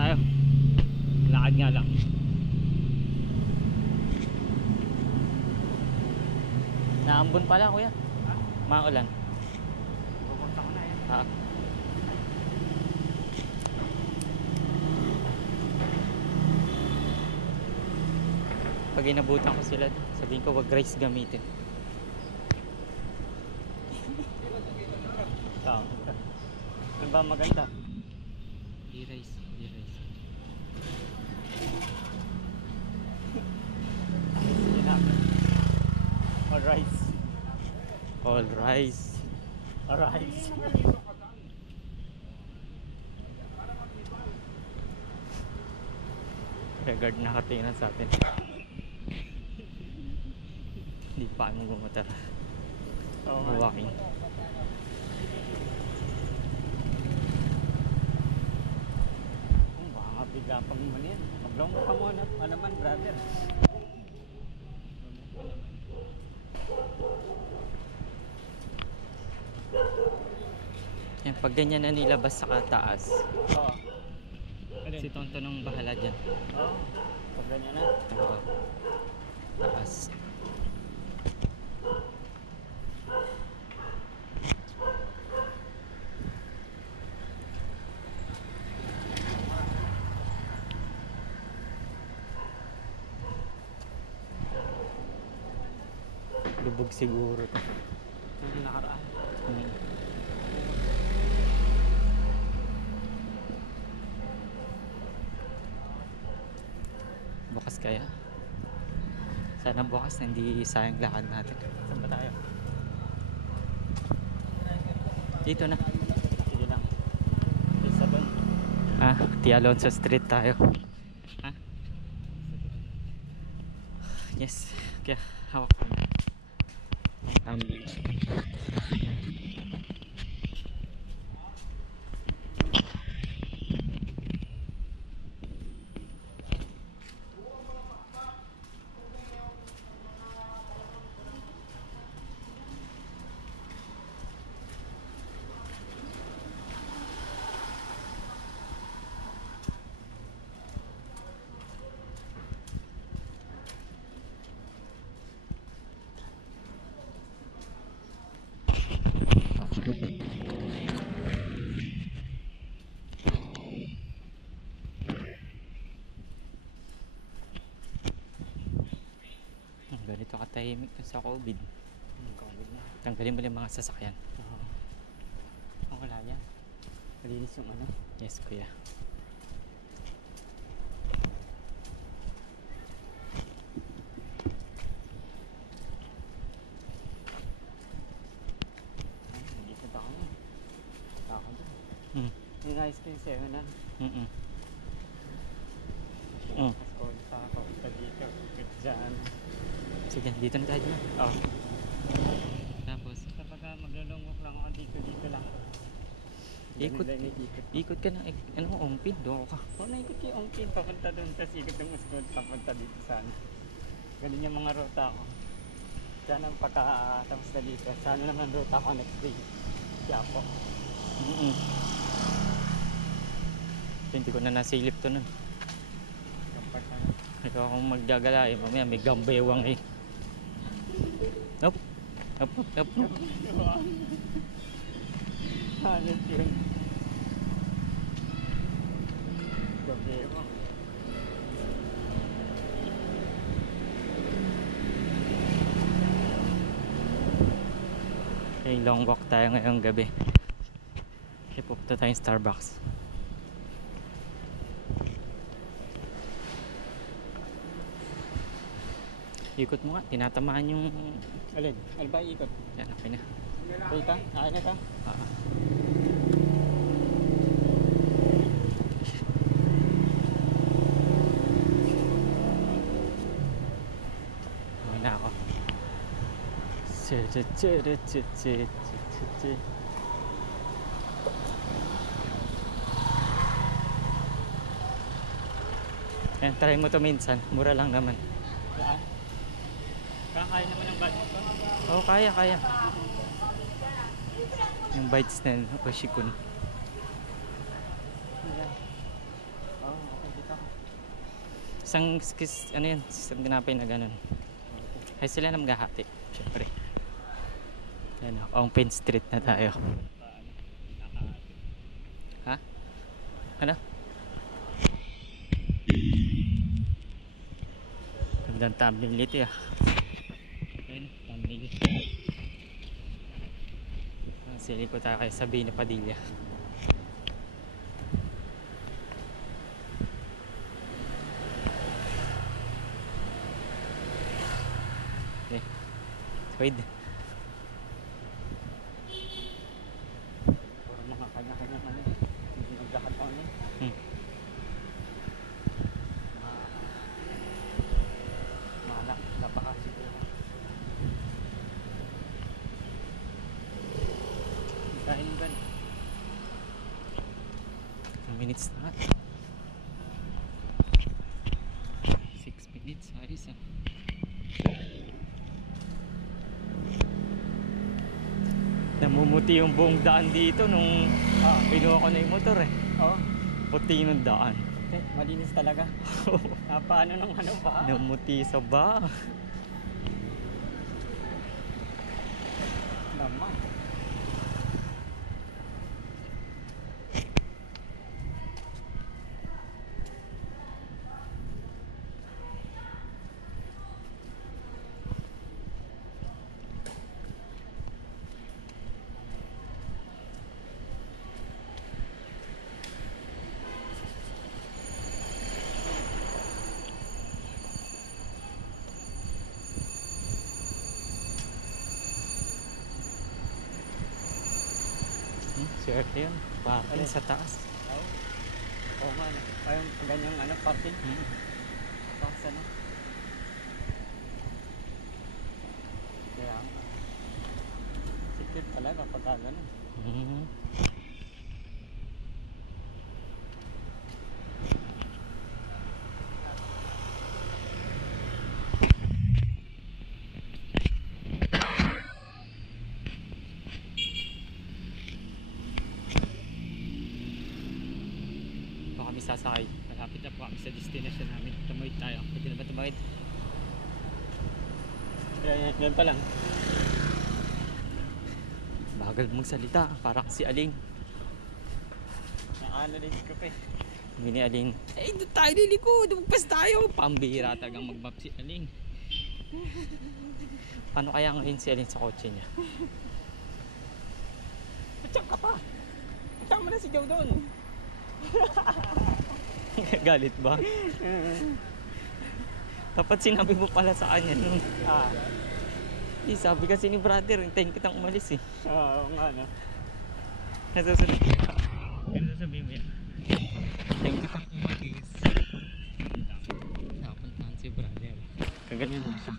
tayo. Lakad nga lang. Naambon pala kuya. Ha? Maulan. Pupunta ko na yan. Ha? Pag inabutan ko sila, sabihin ko wag rice gamitin. Tao. Ano ba maganda? Di-rice, di-rice. Sige na. All rice. All rice. All rice. Regard nakatingin sa atin. Hindi pa kami gumatar. Oo nga. Walking. Baka nga bigla pang man yan. Maglong ka muna. Ano man, brother. Yan, pag ganyan na nilabas sa kataas, Oo. si Tonton ang bahala dyan. Oo. Pag ganyan na. Oo. Taas. Lubog siguro to. Ano nakaraan? Bukas kaya? Sana bukas hindi sayang lakad natin. Saan ba tayo? Dito na. Sige lang. Isa doon. Ah, T. Alonso Street tayo. Ha? Yes. Kaya hawak ko na. Tumbling. Ganito katahimik sa COVID. COVID na. Tanggalin mo yung mga sasakyan. Oo. Oh, wala yan. Malinis yung ano. Yes, kuya. Ay, nagikot ako na. Ako doon. Mm. Yung ice cream sa'yo na. Mm-mm. Mm. Mas all sa kapunta dito. Ikot dyan. Sige, dito na tayo na. Oo. Tapos, Kapag maglulungok lang ako dito lang. Ikot. Ganun lang ikot. ikot ka na. Ano, umpin. Doon ka. Oo, naikot yung ongkin. Papunta doon. Tapos ikot yung uskod. Papunta dito sana. Ganun yung mga ruta ko. Sana pagkatapos na dito. Sana naman ruta ko next day. Quiapo. Mm-mm. Hindi ko na nasilip to nun. Kapag ano. Ikaw akong maggagala eh. Mamaya may gambewang eh. Nope. Up. Halos yun. Gabi mo. Okay, long walk tayo ngayong gabi. Okay, pupunta tayong Starbucks. Ikot mo nga, tinatamaan yung... Alin? Ano ba ikot? Yan, okay na. Wait ka? Akin na ka? Ah. Okay na ako. Yan, try mo to minsan. Mura lang naman. Saan? Kakain naman ng budget ko. Oo, kaya. Yung bites na yun, Oshikun. Oo. Ano yan, isang tinapay na ganun. Ay sila na maghahati, syempre. Yan o, Ongpin Street na tayo. Ha? Ano? Gandang thumbnail ito ya. Ayun, thumbnail. Sili ko tayo kay Sabina Padilla. Okay. Wait. Puro mga kanya-kanyang ano. Hindi naglakad pa ano. Mga napaka siguro. Dahil yung gan. 2 minutes na. 6 minutes. Ayos ah. Namumuti yung buong daan dito nung pinuha ko na yung motor eh. Oo. Puti yung daan. Malinis talaga. Paano ng ano ba? Namuti sa ba? Naman. Swerte yun. Parking sa taas. Oo. Oo nga. Ayun, ganyang ano, parking. Tapos ano. Kaya nga. Secure talaga pag gano'n. Kami sasakay. Malapit na po kami sa destination namin. Tumawid tayo. Pwede na ba tumawid? Yan pa lang. Bagal magsalita. Parang si Aling. Na-analyze ko pa eh. Sabi ni Aling, eh doon tayo liliko. Dumagpas tayo. Pambihira talagang mag-map si Aling. Paano kaya ngayon si Aling sa kotse niya? Patsak ka pa. Patsak mo na si Joe doon. Galit ba? Dapat sinabi mo pala sa kanya nung di sabi kasi ni brother, hintayin kitang umalis eh. Oo nga no. Nasusunod. Ano sabihin mo yan? Hintayin kitang umalis. Napuntahan si brother. Kaganyan mo siya.